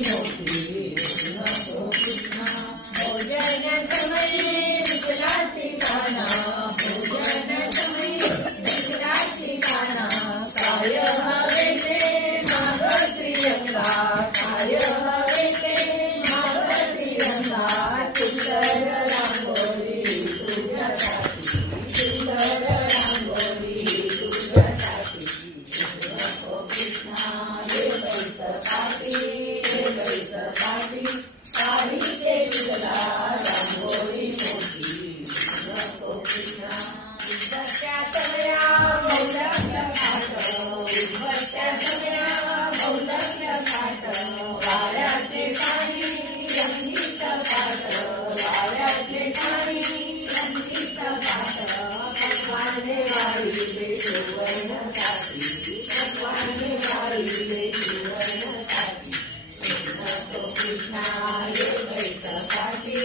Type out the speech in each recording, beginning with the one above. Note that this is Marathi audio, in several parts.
मोठी नको कृष्णा भोजन समये विकलाची काना भोजन समये विकलाची काना काय हवे ते माग श्रीरंगा काय हवे ते माग श्रीरंगा सुंदर रांगोळी तुझ्यासाठी सुंदर रांगोळी तुझ्यासाठी नको कृष्णा हे बैस पाटी काढी ते तुला रांगोळी मोठी नको कृष्णा उद्बत्त्या सगळ्या मौलक्य खाट उद्बत्त्या सगळ्या मौलक्य खाट वाऱ्याचे पाणी रंगीत पाट वाऱ्याचे पाणी रंगीत पाट पक्वाने वाढीले सुवर्णसाठी पक्वाने वाढीले सुवर्णसाठी नको कृष्णा ये बैस पाटी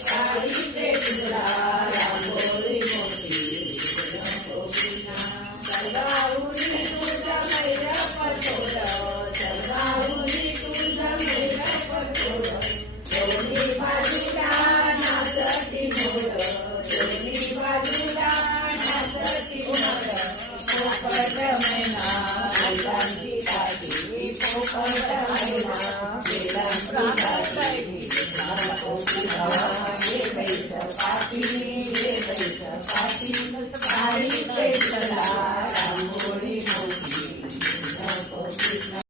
काढी ते तुला रांगोळी मोठी नको कृष्णा सर्वाहुनी तुझं मैल पटोल सर्वाहुनी तुझं मैल पटोल दोन्ही बाजूला नाचती मोर दोन्ही बाजूला नाचती मोर पोपट मैना फुलांची काठी पोपट मैना फुलांची काठी नको कृष्णा हे बैस पाटी